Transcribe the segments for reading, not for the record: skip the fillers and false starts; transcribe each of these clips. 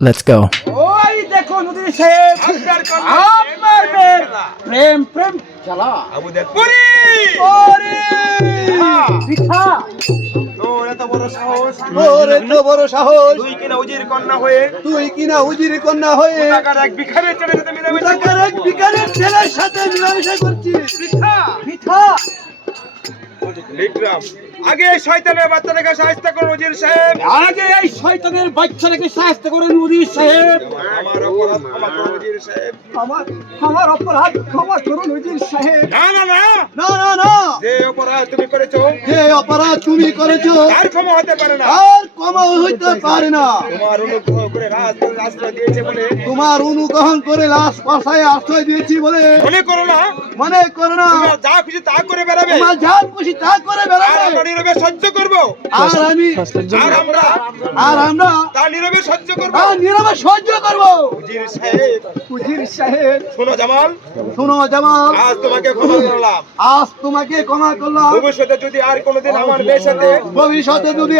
Let's go. ওই দেখো নদীর সাহেব আপনার প্রেম প্রেম চালা পুরি ওরে পিঠা তোর এত বড় সাহস তুই কিনা উজির কন্যা হয়ে উজির কন্যা হয়ে টাকার এক ভিখারির ছেলের সাথে মিলামিশা টাকার এক ভিখারির ছেলের সাথে মিলামিশা করছিস পিঠা পিঠা বিক্রম আগে এই শয়তানের বাচ্চাটাকে সাহায্য করুন উজির সাহেব। আগে এই শয়তানের বাচ্চাটাকে শাস্তি করেন উজির সাহেব। আমার অপরাধ ক্ষমা করুন উজির সাহেব। আমার অপরাধ ক্ষমা করুন উজির সাহেব। না না না না না না যে অপরাধ তুমি করেছো যে অপরাধ তুমি করেছো আর ক্ষমা হতে পারে না। আর ক্ষমা হইতে পারে না। তোমার অনুগ্রহ করে আশ্রয় দিয়েছে বলে তোমার অনুগ্রহণ করে লাশ পাশায় আশ্রয় দিয়েছি বলে মনে করো না তুমি যা খুশি তা করে বেড়াবে তোমার যা খুশি তা করে আর বেড়াবে। আমরা নীরবে সহ্য করবো আর আমরা তা নীরবে সহ্য করবো। নীরবে সহ্য করবো। উজির সাহেব শোনো জামাল, আজ তোমাকে ক্ষমা করলাম। ভবিষ্যতে যদি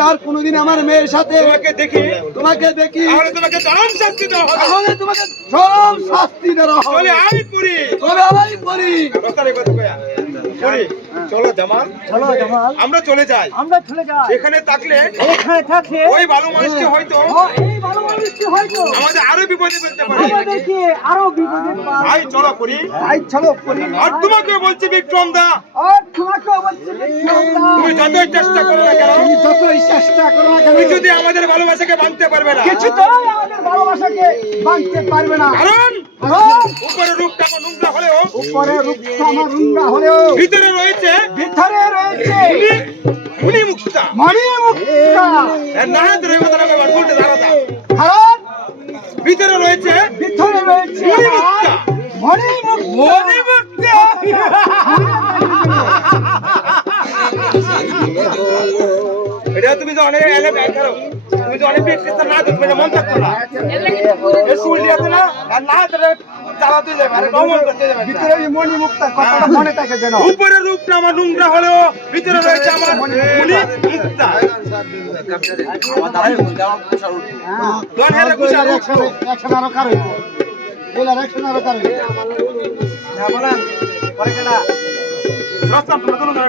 আর কোনোদিন আমার মেয়ের সাথে তোমাকে দেখি তাহলে তোমাকে চরম শাস্তি দেওয়া হবে। চলে আমি পুরি রাস্তায় কথা কয়া পুরি চলো জামাল আমরা চলে যাই। এখানে থাকলে ওই ভালো মানুষটি হয়তো আমাদের আরো বিপদে ফেলতে পারে। ভাই চলো পুরি আর তোমাকে বলছি বিক্রম দা তুমি যতই চেষ্টা করো না কেন তুমি যদি আমাদের ভালোবাসাকে ভাঙতে পারবে না। কারণ উপরে রূপটা আমার নোংরা হলেও ভিতরে রয়েছে মুনি মুক্তা না তোর এই কথাটা আমার বলতে দাঁড়াতা ভিতরে রয়েছে মুনি মুক্তা এটা তুমি তো অনেক তুমি তো অনেক বিক্রেতা না তুমি মন থাকতো না এই সুলটি আছে না আর না চালাতে যাবে আরে গমন করতে যাবে ভিতরে মনি মুক্তা কথাটা মনে থাকে যেন উপরে রূপটা আমার নোংরা হলেও ভিতরে রয়েছে আমার মনি মুক্তা। আমার দাঁড়ায় দাও কুশাল দোন হেরে কুশাল একশন আরো কারই বলার একশন আরো কারই না বলেন পরে কেনা রস্তম তুমি দুটো ধরে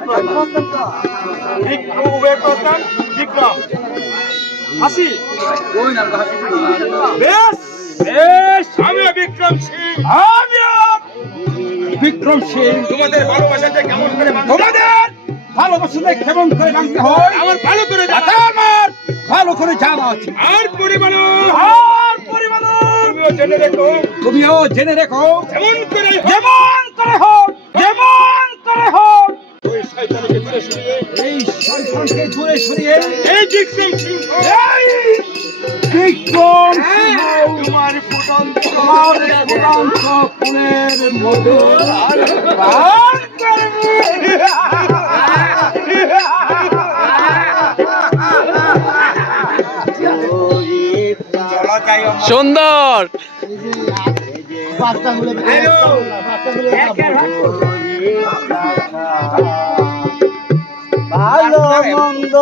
রস্তম বিক্রম হাসি ওই না হাসি বেশ আমি বিক্রম সিং তোমাদের ভালোবাসাটা কেমন করে ভাঙতে হয় আমার ভালো করে জানা আছে। আর পরিমাণ তুমিও জেনে রেখো যেমন করে হোক ওই শয়তানকে দূরে সরিয়ে এই বিক্রম সিংহ তোমার ফুটন্ত ফুলের মধু সুন্দর ভালো মন্দ